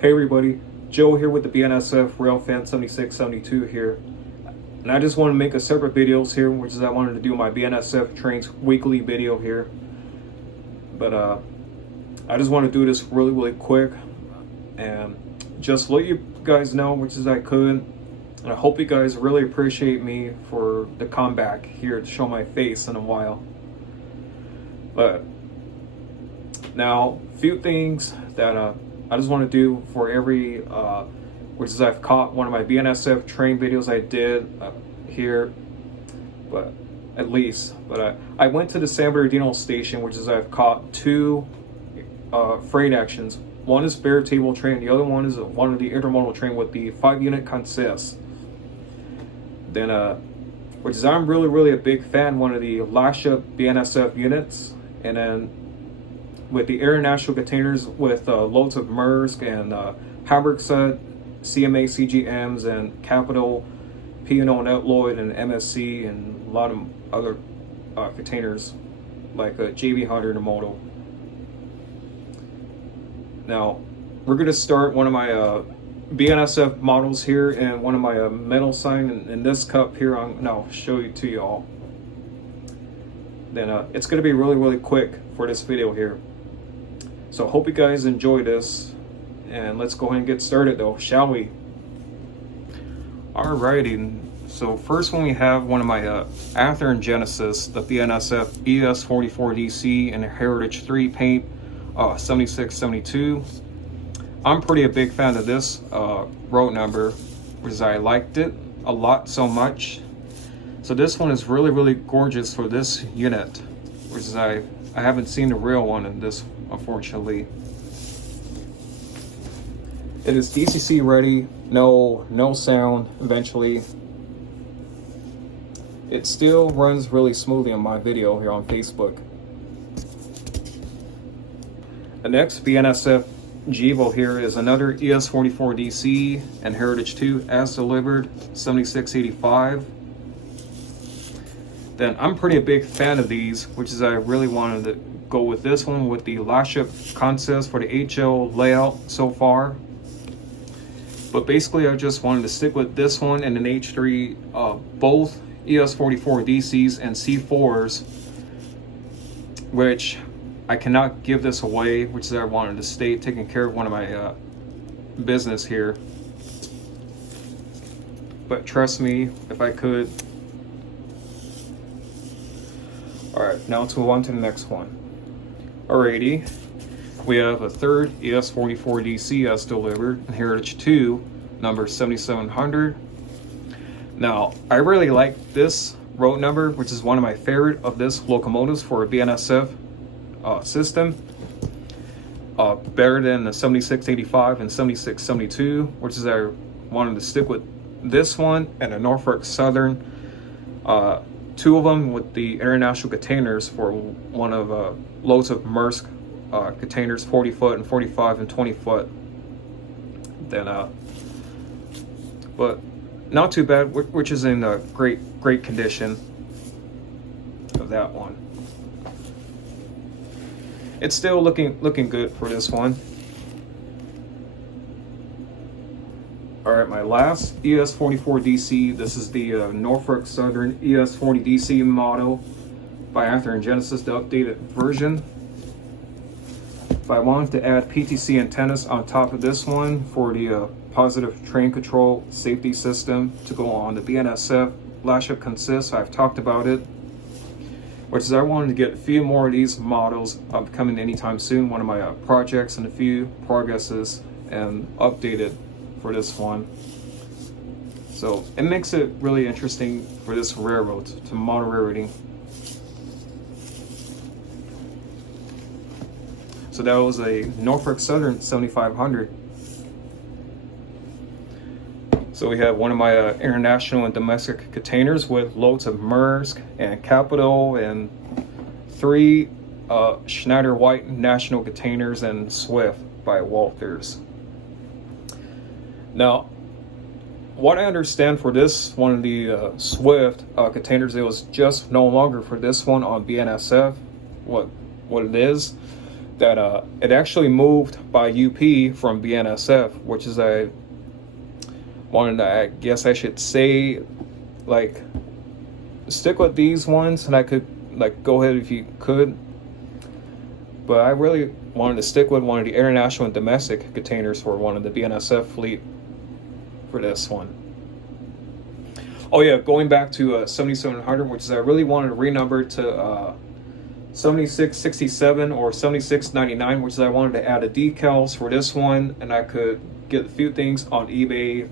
Hey everybody, Joe here with the BNSF Railfan 7672 here. And I just want to make a separate videos here, which is I wanted to do my BNSF trains weekly video here. But I just want to do this really quick and just let you guys know, which is I could. And I hope you guys really appreciate me for the comeback here to show my face in a while. But now, few things that I just want to do for every, which is I've caught one of my BNSF train videos I did here, but at least. But I went to the San Bernardino station, which is I've caught two freight actions. One is bare table train, the other one is one of the intermodal train with the 5-unit consist. Then, which is I'm really a big fan, one of the Lasha BNSF units, and then with the international containers with loads of Maersk and Hamburg Sud, CMA CGMs and Capital, P&O and Outloyd and MSC and a lot of other containers like JB Hunter Intermodal. Now we're going to start one of my BNSF models here and one of my metal sign in this cup here. I'll show you to y'all. Then it's going to be really quick for this video here. So hope you guys enjoy this, and let's go ahead and get started though, shall we? Alrighty, so first one we have one of my Ather and Genesis, the BNSF ES44DC and Heritage 3 paint 7672. I'm pretty a big fan of this road number, because I liked it a lot so much. So this one is really gorgeous for this unit, which is I haven't seen the real one in this, unfortunately. It is DCC ready, no sound eventually. It still runs really smoothly on my video here on Facebook. The next BNSF Gevo here is another ES44DC and Heritage 2 as delivered, 7685. Then I'm pretty a big fan of these, which is I really wanted to go with this one with the Lasha concept for the HL layout so far. But basically I just wanted to stick with this one and an H3, both ES44 DCs and C4s, which I cannot give this away, which is I wanted to stay taking care of one of my business here. But trust me, if I could. Alright, now let's move on to the next one. Alrighty, we have a third ES44DC as delivered, and Heritage 2, number 7700. Now, I really like this road number, which is one of my favorite of this locomotives for a BNSF system. Better than the 7685 and 7672, which is I wanted to stick with this one and a Norfolk Southern. Two of them with the international containers for one of loads of Maersk containers, 40 foot and 45 and 20 foot. Then, but not too bad, which is in great condition of that one. It's still looking good for this one. All right, my last ES44DC. This is the Norfolk Southern ES40DC model by Ather and Genesis, the updated version. But I wanted to add PTC antennas on top of this one for the positive train control safety system to go on the BNSF Lasha consist. I've talked about it, which is I wanted to get a few more of these models coming anytime soon. One of my projects and a few progresses and updated for this one. So it makes it really interesting for this railroad to model railroading. So that was a Norfolk Southern 7500. So we have one of my international and domestic containers with loads of Maersk and Capital and 3 Schneider White national containers and Swift by Walters. Now, what I understand for this one of the Swift containers, it was just no longer for this one on BNSF, what it is. that it actually moved by UP from BNSF, which is I guess I should say, like, stick with these ones, and I could like go ahead if you could, but I really wanted to stick with one of the international and domestic containers for one of the BNSF fleet for this one. Oh yeah, going back to 7700, which is I really wanted to renumber to 7667 or 7699, which is I wanted to add a decals for this one, and I could get a few things on eBay,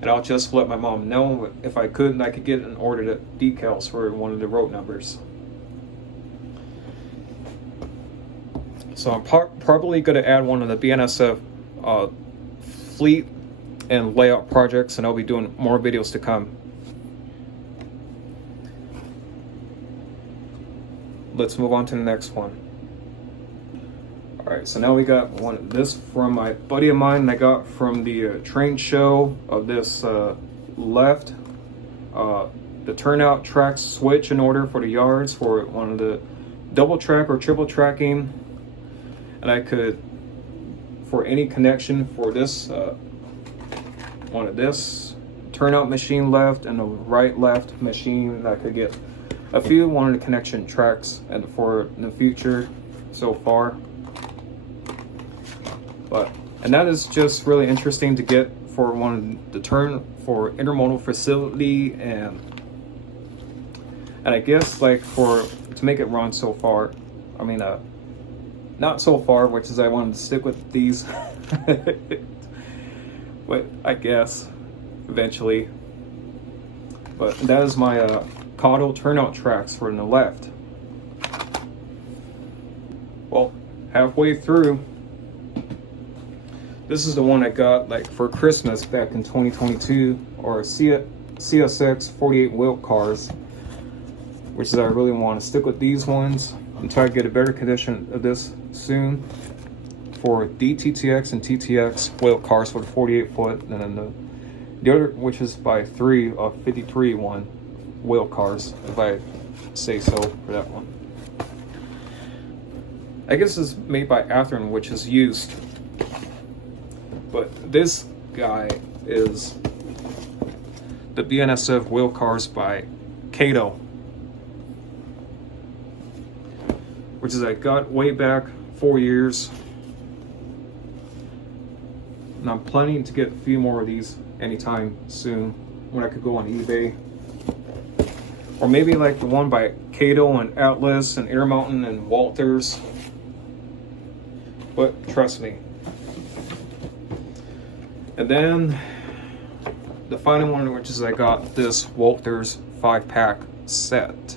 and I'll just let my mom know if I could, and I could get and order the decals for one of the road numbers. So I'm probably going to add one of the BNSF fleet and layout projects, and I'll be doing more videos to come. Let's move on to the next one. Alright, so now we got one. This from my buddy of mine I got from the train show of this left. The turnout track switch in order for the yards for one of the double track or triple tracking. And I could, for any connection for this, one of this turnout machine left and a right left machine, I could get a few one of the connection tracks and for the future so far. And that is just really interesting to get for one of the turn for intermodal facility, and I guess like to make it run so far, I mean not so far, which is I wanted to stick with these but I guess eventually. But that is my caudal turnout tracks for the left. Well, halfway through, this is the one I got like for Christmas back in 2022, or CSX 48 wheel cars, which is I really want to stick with these ones and try to get a better condition of this soon for DTTX and TTX wheel cars for the 48 foot, and then the other, which is by 3 of 53 one wheel cars, if I say so, for that one. I guess it's made by Athearn, which is used. But this guy is the BNSF wheel cars by Cato, which is I got way back 4 years. And I'm planning to get a few more of these anytime soon when I could go on eBay. Or maybe like the one by Cato and Atlas and Air Mountain and Walters. But trust me. And then the final one, which is I got this Walters 5-pack set,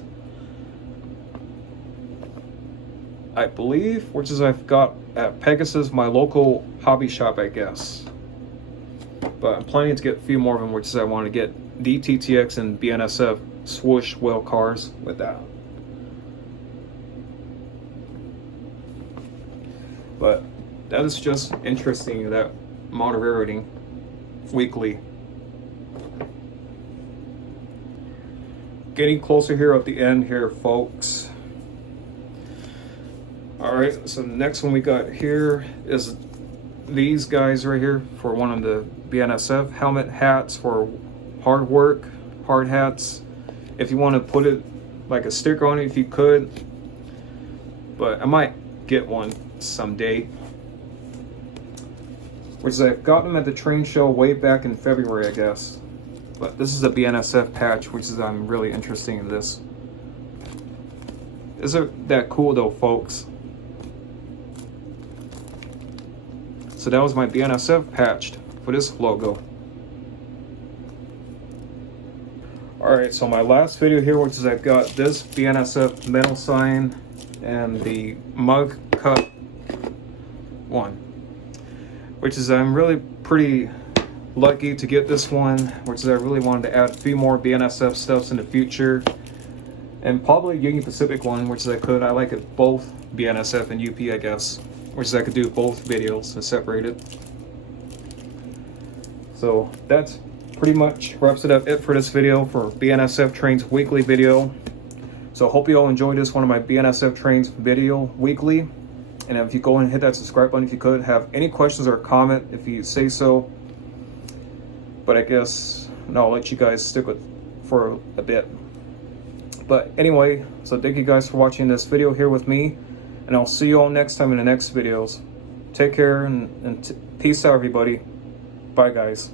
I believe, which is I've got at Pegasus, my local hobby shop, I guess. But I'm planning to get a few more of them, which is I want to get DTTX and BNSF swoosh wheel cars with that. But that is just interesting, that motor rating weekly. Getting closer here at the end here, folks. Alright, so the next one we got here is these guys right here for one of the BNSF helmet hats for hard work, hard hats. If you want to put it like a sticker on it, if you could. But I might get one someday. Which is I've got them at the train show way back in February, I guess. But this is a BNSF patch, which is I'm really interested in this. Isn't that cool though, folks? So that was my BNSF patch for this logo. Alright, so my last video here, which is I've got this BNSF metal sign and the mug cup one. Which is I'm really pretty lucky to get this one, which is I really wanted to add a few more BNSF stuffs in the future. And probably Union Pacific one, which is I like it both BNSF and UP, I guess. Which is I could do both videos and separate it. So that's pretty much wraps it up for this video for BNSF Trains weekly video. So I hope you all enjoyed this one of my BNSF Trains video weekly. And if you go and hit that subscribe button, if you could have any questions or comment, if you say so. But I guess no, I'll let you guys stick with for a bit. But anyway, so thank you guys for watching this video here with me, and I'll see you all next time in the next videos. Take care and peace out, everybody. Bye, guys.